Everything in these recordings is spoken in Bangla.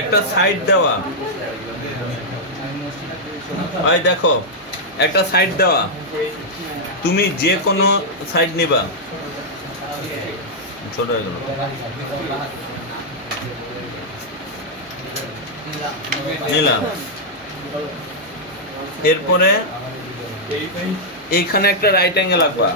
একটা সাইড দেওয়া, ভাই দেখো একটা সাইড দেওয়া, তুমি যে কোনো সাইড নিবা। ছোট হয়ে গেল, নিলাম। এরপরে এইখানে একটা রাইট অ্যাঙ্গেল আঁকবা।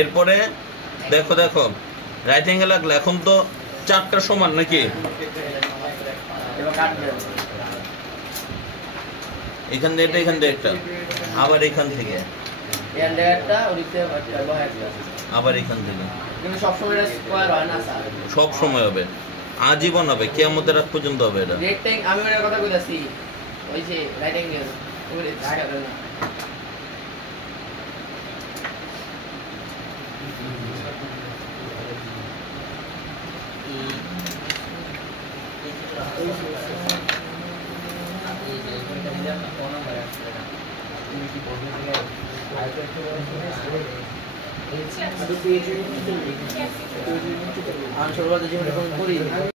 এরপরে দেখো দেখো রাইট অ্যাঙ্গেল লাগলো। এখন তো চারটা সমান নাকি? এখান থেকে এটা, এখান থেকে একটা, আবার এখান থেকে আবার এখান থেকে, সব সময় হবে, আজীবন হবে, কিয়ামতের রাত পর্যন্ত হবে এটা। আমি কথা কইতাছি ওই যে রাইট অ্যাঙ্গেল ওরে জায়গা দেন না। আমি ছোটবেলা জীবনে করি